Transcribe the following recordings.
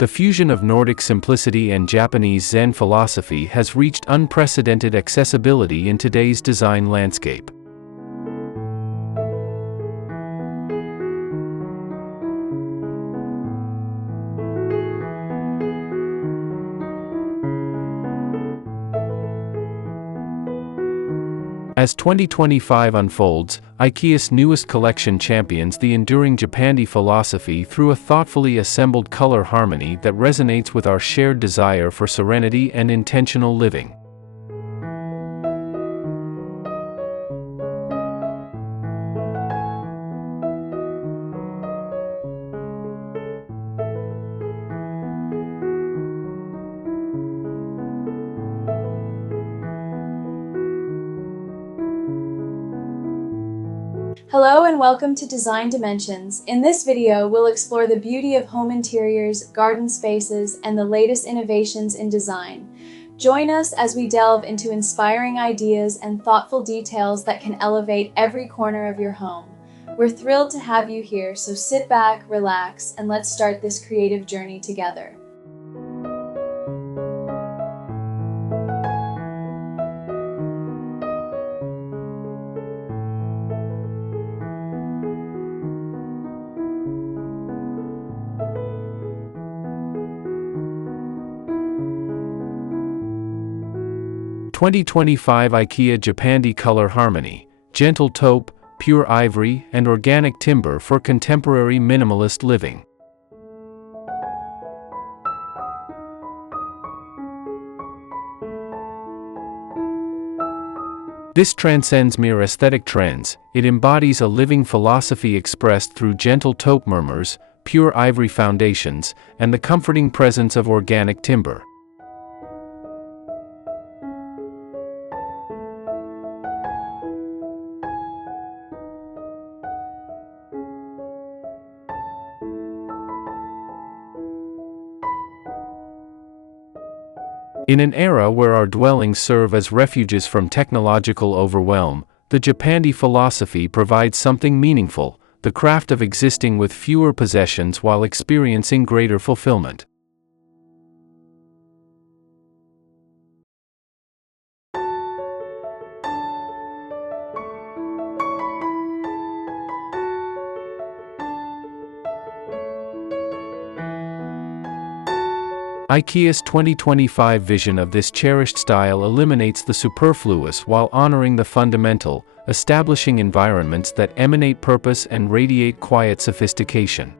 The fusion of Nordic simplicity and Japanese Zen philosophy has reached unprecedented accessibility in today's design landscape. As 2025 unfolds, IKEA's newest collection champions the enduring Japandi philosophy through a thoughtfully assembled color harmony that resonates with our shared desire for serenity and intentional living. Hello and welcome to Design Dimensions. In this video, we'll explore the beauty of home interiors, garden spaces, and the latest innovations in design. Join us as we delve into inspiring ideas and thoughtful details that can elevate every corner of your home. We're thrilled to have you here, so sit back, relax, and let's start this creative journey together. (2025) IKEA Japandi Color Harmony, Gentle Taupe, Pure Ivory, and Organic Timber for Contemporary Minimalist Living. This transcends mere aesthetic trends. It embodies a living philosophy expressed through gentle taupe murmurs, pure ivory foundations, and the comforting presence of organic timber. In an era where our dwellings serve as refuges from technological overwhelm, the Japandi philosophy provides something meaningful: the craft of existing with fewer possessions while experiencing greater fulfillment. IKEA's 2025 vision of this cherished style eliminates the superfluous while honoring the fundamental, establishing environments that emanate purpose and radiate quiet sophistication.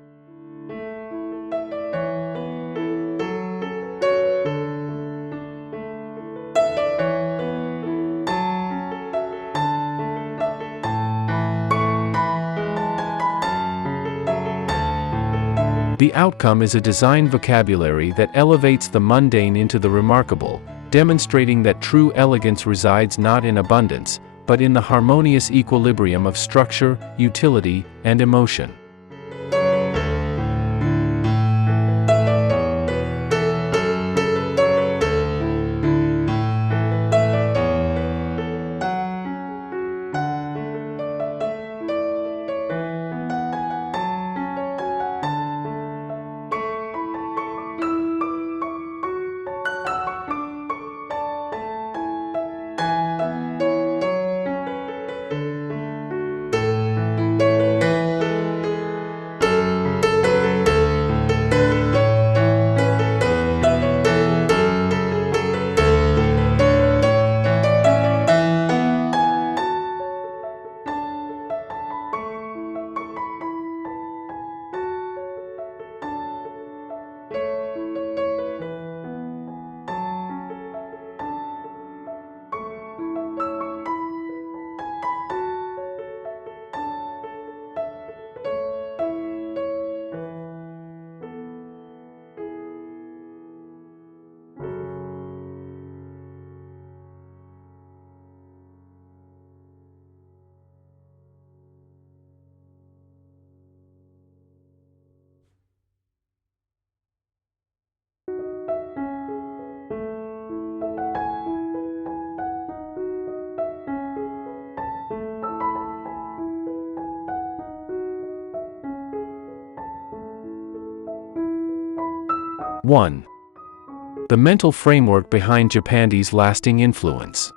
The outcome is a design vocabulary that elevates the mundane into the remarkable, demonstrating that true elegance resides not in abundance, but in the harmonious equilibrium of structure, utility, and emotion. 1. The mental framework behind Japandi's lasting influence.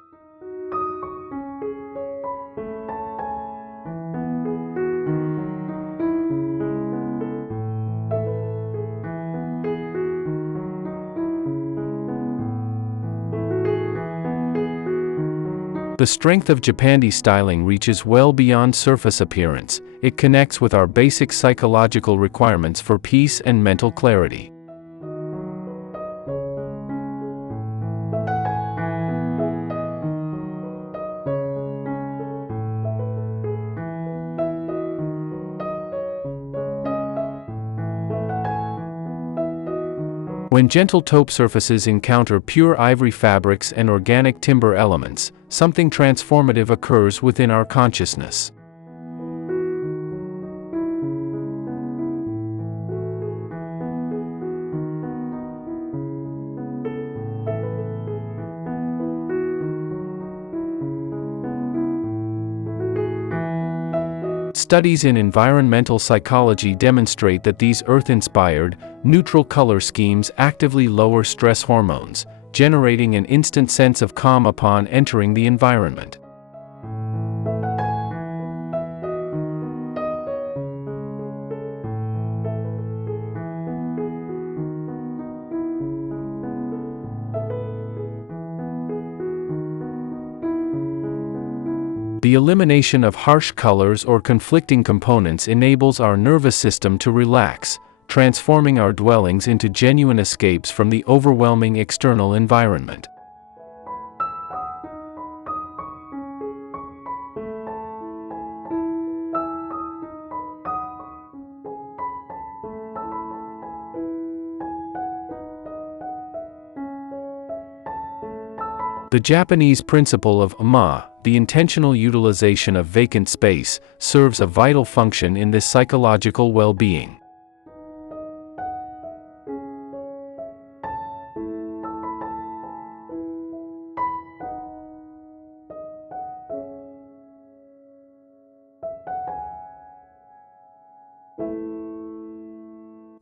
The strength of Japandi's styling reaches well beyond surface appearance. It connects with our basic psychological requirements for peace and mental clarity. When Gentle Taupe surfaces encounter pure ivory fabrics and organic timber elements, something transformative occurs within our consciousness. Studies in environmental psychology demonstrate that these earth-inspired, neutral color schemes actively lower stress hormones, generating an instant sense of calm upon entering the environment. The elimination of harsh colors or conflicting components enables our nervous system to relax, transforming our dwellings into genuine escapes from the overwhelming external environment. The Japanese principle of the intentional utilization of vacant space, serves a vital function in this psychological well-being.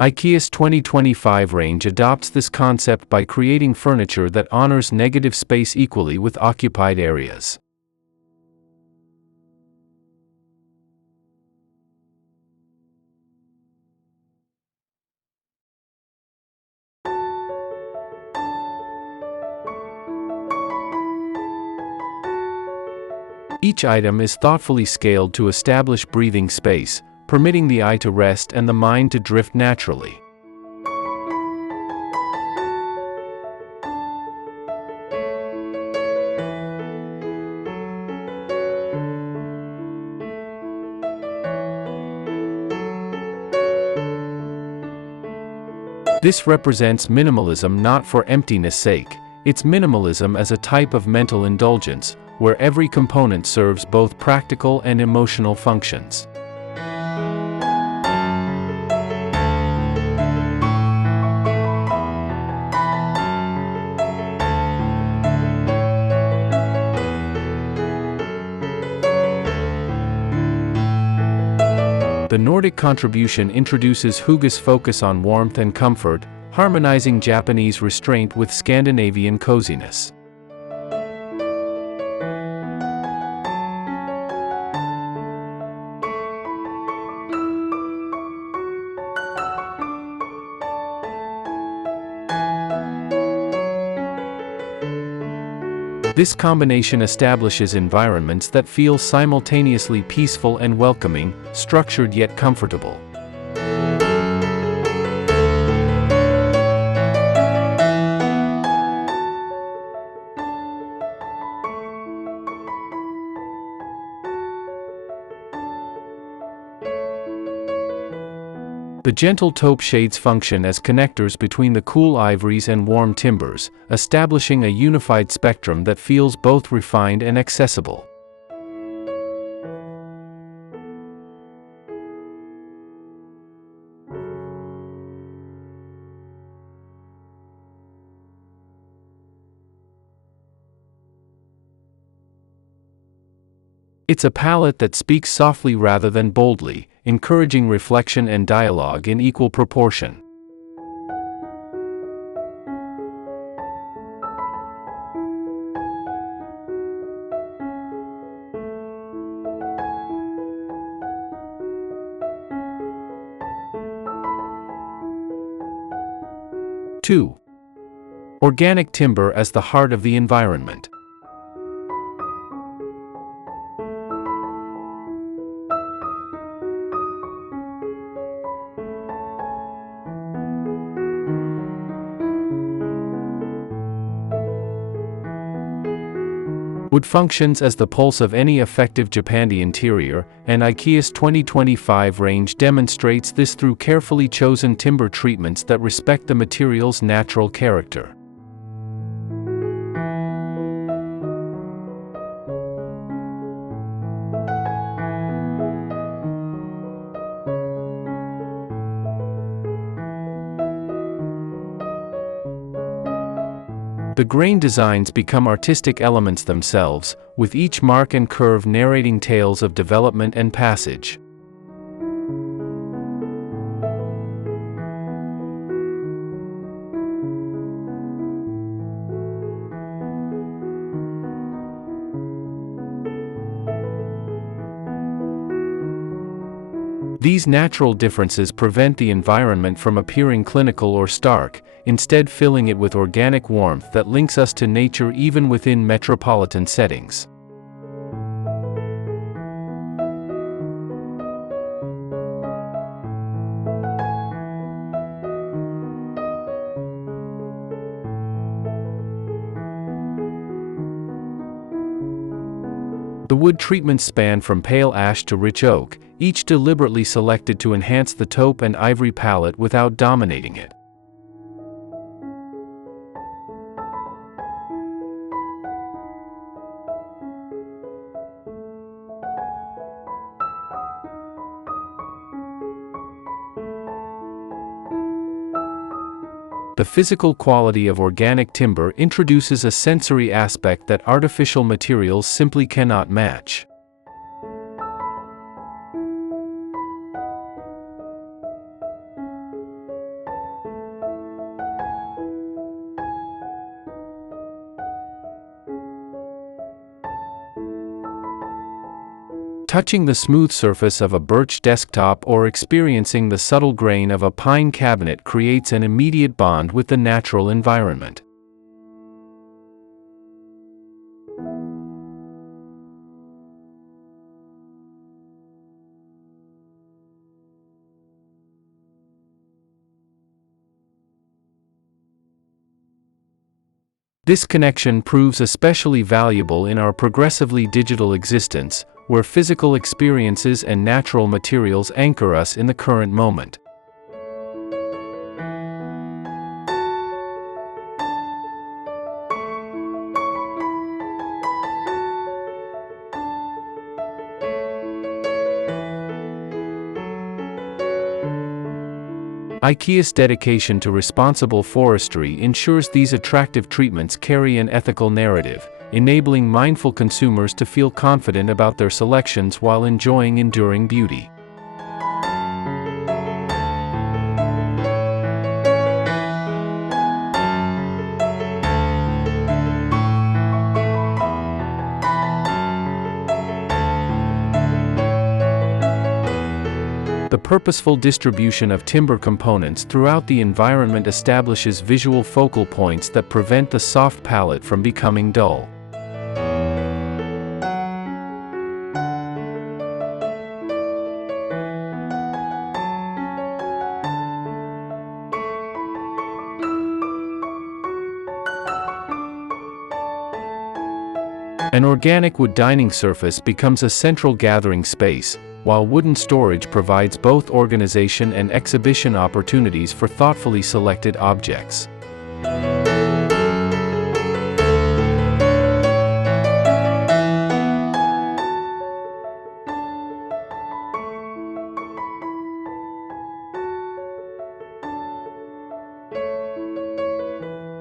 IKEA's 2025 range adopts this concept by creating furniture that honors negative space equally with occupied areas. Each item is thoughtfully scaled to establish breathing space, permitting the eye to rest and the mind to drift naturally. This represents minimalism not for emptiness sake, it's minimalism as a type of mental indulgence, where every component serves both practical and emotional functions. The Nordic contribution introduces Huge's focus on warmth and comfort, harmonizing Japanese restraint with Scandinavian coziness. This combination establishes environments that feel simultaneously peaceful and welcoming, structured yet comfortable. The Gentle Taupe shades function as connectors between the cool ivories and warm timbers, establishing a unified spectrum that feels both refined and accessible. It's a palette that speaks softly rather than boldly, encouraging reflection and dialogue in equal proportion. 2. Organic timber as the heart of the environment. Wood functions as the pulse of any effective Japandi interior, and IKEA's 2025 range demonstrates this through carefully chosen timber treatments that respect the material's natural character. The grain designs become artistic elements themselves, with each mark and curve narrating tales of development and passage. These natural differences prevent the environment from appearing clinical or stark, instead filling it with organic warmth that links us to nature even within metropolitan settings. The wood treatments span from pale ash to rich oak, each deliberately selected to enhance the taupe and ivory palette without dominating it. The physical quality of organic timber introduces a sensory aspect that artificial materials simply cannot match. Touching the smooth surface of a birch desktop or experiencing the subtle grain of a pine cabinet creates an immediate bond with the natural environment. This connection proves especially valuable in our progressively digital existence, where physical experiences and natural materials anchor us in the current moment. IKEA's dedication to responsible forestry ensures these attractive treatments carry an ethical narrative, enabling mindful consumers to feel confident about their selections while enjoying enduring beauty. The purposeful distribution of timber components throughout the environment establishes visual focal points that prevent the soft palette from becoming dull. An organic wood dining surface becomes a central gathering space, while wooden storage provides both organization and exhibition opportunities for thoughtfully selected objects.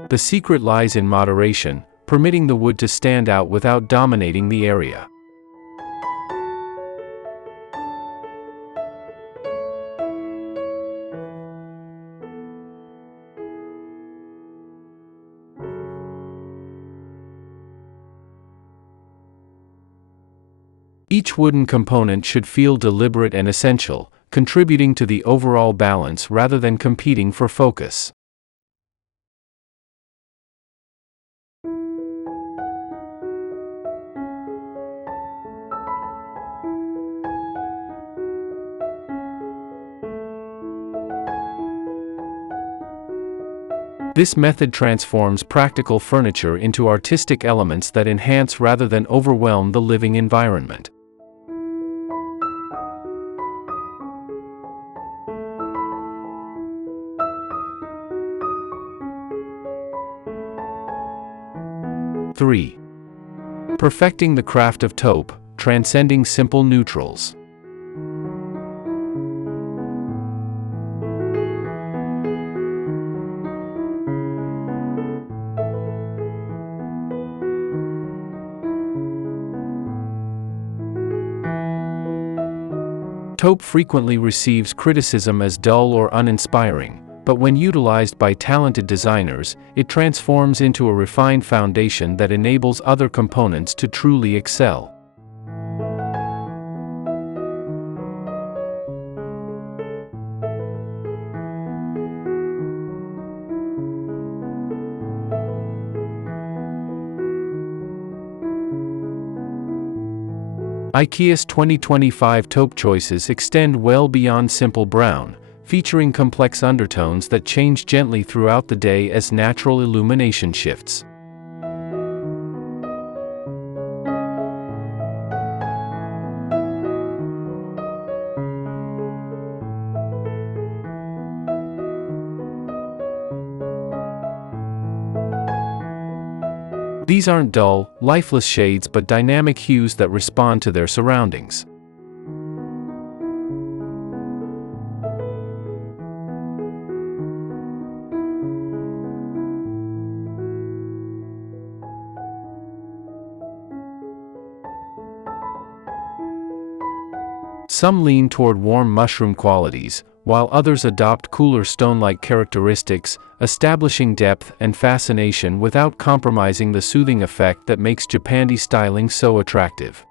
The secret lies in moderation, permitting the wood to stand out without dominating the area. Each wooden component should feel deliberate and essential, contributing to the overall balance rather than competing for focus. This method transforms practical furniture into artistic elements that enhance rather than overwhelm the living environment. Three. Perfecting the craft of taupe, transcending simple neutrals. Taupe frequently receives criticism as dull or uninspiring, but when utilized by talented designers, it transforms into a refined foundation that enables other components to truly excel. IKEA's 2025 taupe choices extend well beyond simple brown, featuring complex undertones that change gently throughout the day as natural illumination shifts. These aren't dull, lifeless shades but dynamic hues that respond to their surroundings. Some lean toward warm mushroom qualities, while others adopt cooler stone-like characteristics, establishing depth and fascination without compromising the soothing effect that makes Japandi styling so attractive.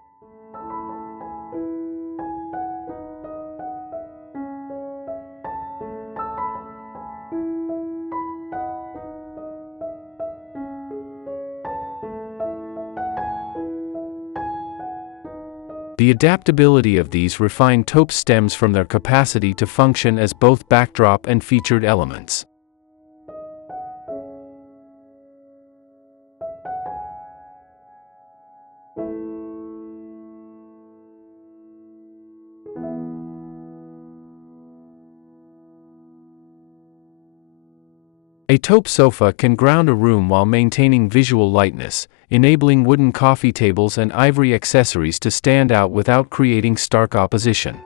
The adaptability of these refined taupes stems from their capacity to function as both backdrop and featured elements. A taupe sofa can ground a room while maintaining visual lightness, enabling wooden coffee tables and ivory accessories to stand out without creating stark opposition.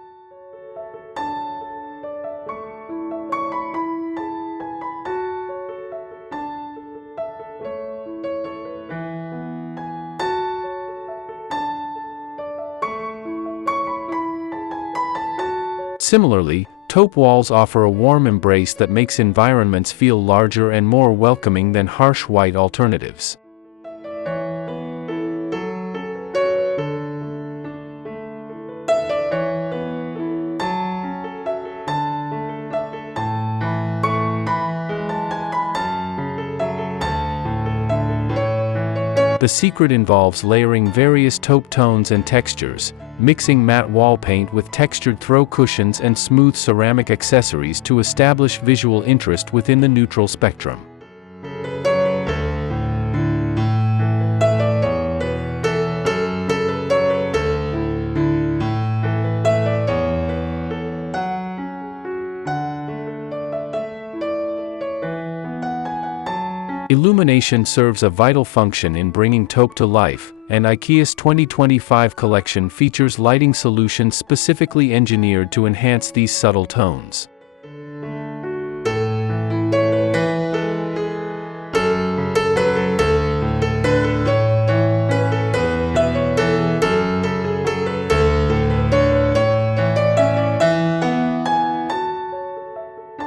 Similarly, taupe walls offer a warm embrace that makes environments feel larger and more welcoming than harsh white alternatives. The secret involves layering various taupe tones and textures, mixing matte wall paint with textured throw cushions and smooth ceramic accessories to establish visual interest within the neutral spectrum. Illumination serves a vital function in bringing taupe to life, and IKEA's 2025 collection features lighting solutions specifically engineered to enhance these subtle tones.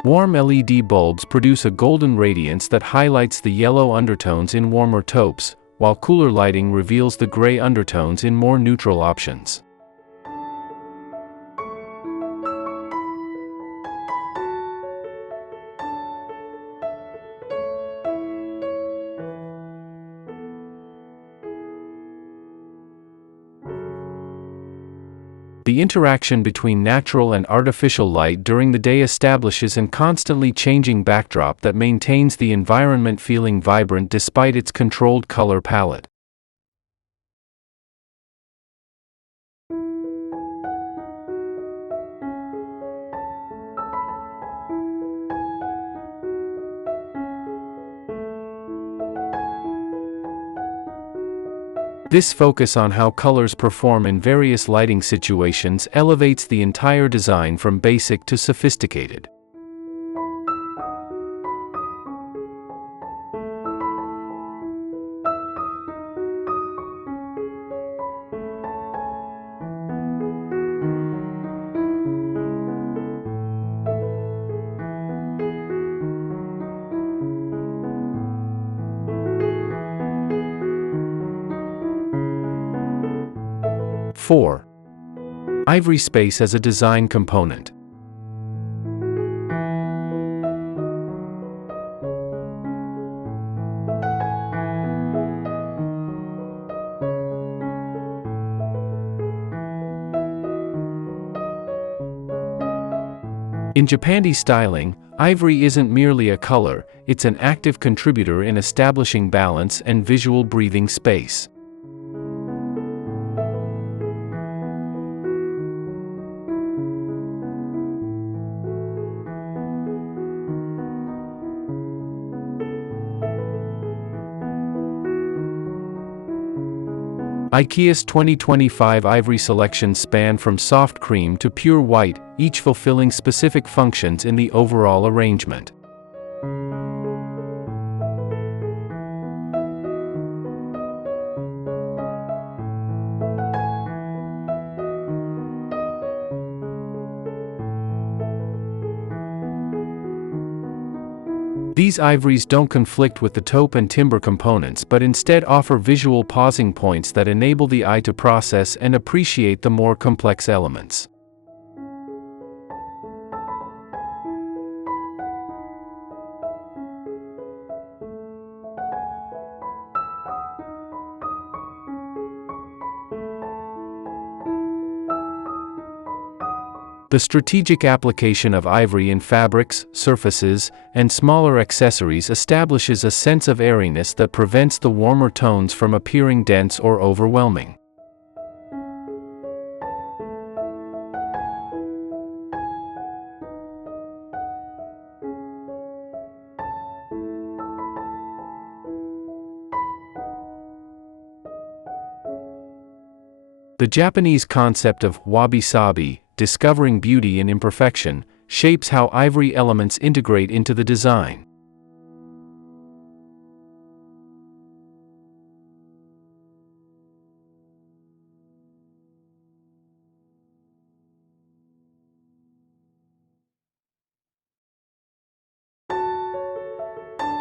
Warm LED bulbs produce a golden radiance that highlights the yellow undertones in warmer taupes, while cooler lighting reveals the gray undertones in more neutral options. The interaction between natural and artificial light during the day establishes a constantly changing backdrop that maintains the environment feeling vibrant despite its controlled color palette. This focus on how colors perform in various lighting situations elevates the entire design from basic to sophisticated. Four. Ivory space as a design component. In Japandi styling, ivory isn't merely a color, it's an active contributor in establishing balance and visual breathing space. IKEA's 2025 ivory selections span from soft cream to pure white, each fulfilling specific functions in the overall arrangement. These ivories don't conflict with the taupe and timber components but instead offer visual pausing points that enable the eye to process and appreciate the more complex elements. The strategic application of ivory in fabrics, surfaces, and smaller accessories establishes a sense of airiness that prevents the warmer tones from appearing dense or overwhelming. The Japanese concept of wabi-sabi, discovering beauty in imperfection, shapes how ivory elements integrate into the design.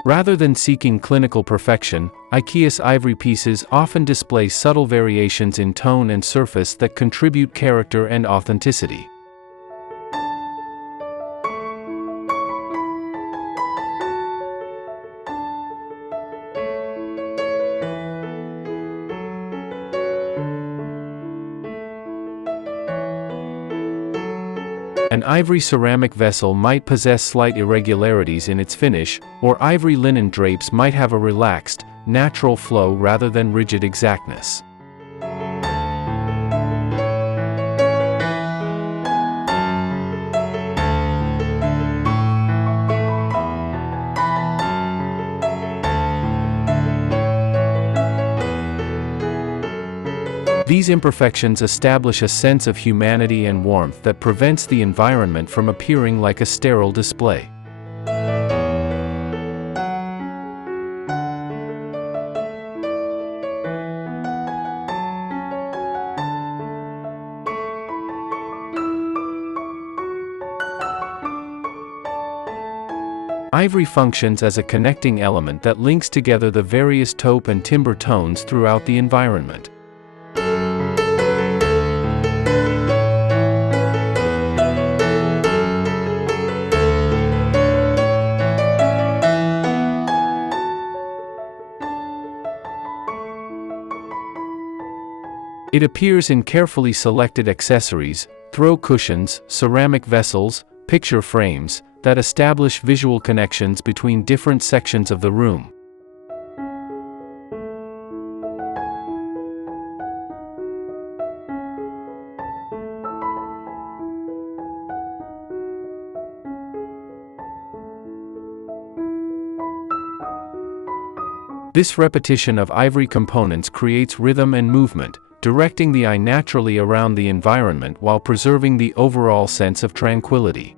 Rather than seeking clinical perfection, IKEA's ivory pieces often display subtle variations in tone and surface that contribute character and authenticity. An ivory ceramic vessel might possess slight irregularities in its finish, or ivory linen drapes might have a relaxed, natural flow rather than rigid exactness. These imperfections establish a sense of humanity and warmth that prevents the environment from appearing like a sterile display. Ivory functions as a connecting element that links together the various taupe and timber tones throughout the environment. It appears in carefully selected accessories, throw cushions, ceramic vessels, picture frames, that establish visual connections between different sections of the room. This repetition of ivory components creates rhythm and movement, directing the eye naturally around the environment while preserving the overall sense of tranquility.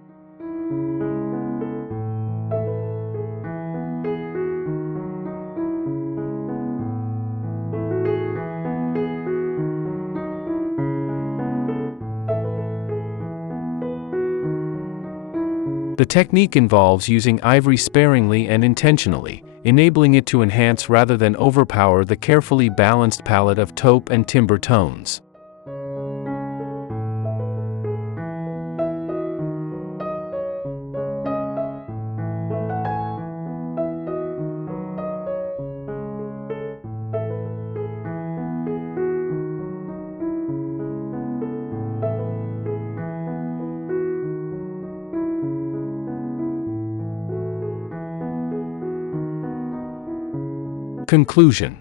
The technique involves using ivory sparingly and intentionally, enabling it to enhance rather than overpower the carefully balanced palette of taupe and timber tones. Conclusion.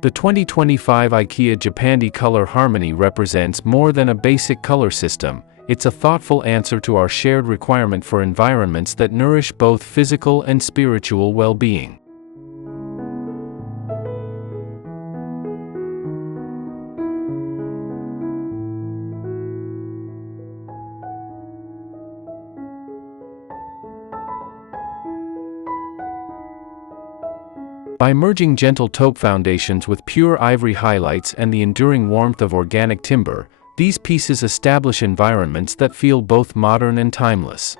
The 2025 IKEA Japandi color harmony represents more than a basic color system. It's a thoughtful answer to our shared requirement for environments that nourish both physical and spiritual well-being. By merging gentle taupe foundations with pure ivory highlights and the enduring warmth of organic timber, these pieces establish environments that feel both modern and timeless.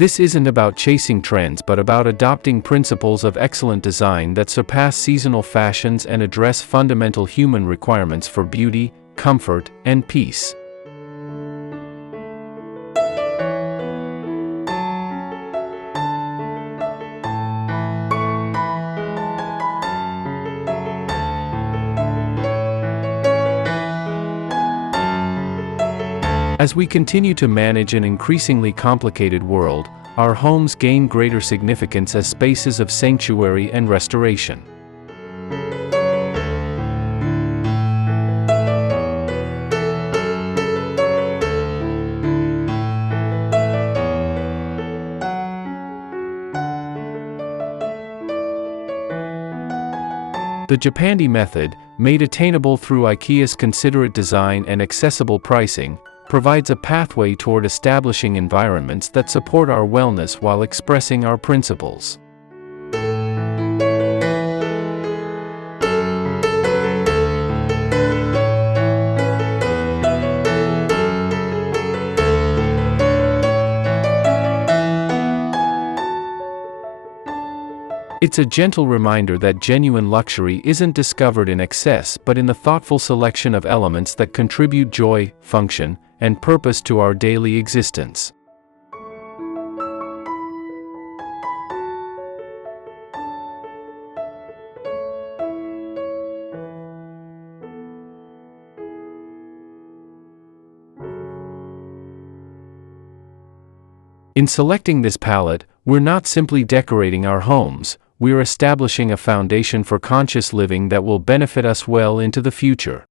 This isn't about chasing trends but about adopting principles of excellent design that surpass seasonal fashions and address fundamental human requirements for beauty, comfort, and peace. As we continue to manage an increasingly complicated world, our homes gain greater significance as spaces of sanctuary and restoration. The Japandi method, made attainable through IKEA's considerate design and accessible pricing, provides a pathway toward establishing environments that support our wellness while expressing our principles. It's a gentle reminder that genuine luxury isn't discovered in excess but in the thoughtful selection of elements that contribute joy, function, and purpose to our daily existence. In selecting this palette, we're not simply decorating our homes, we're establishing a foundation for conscious living that will benefit us well into the future.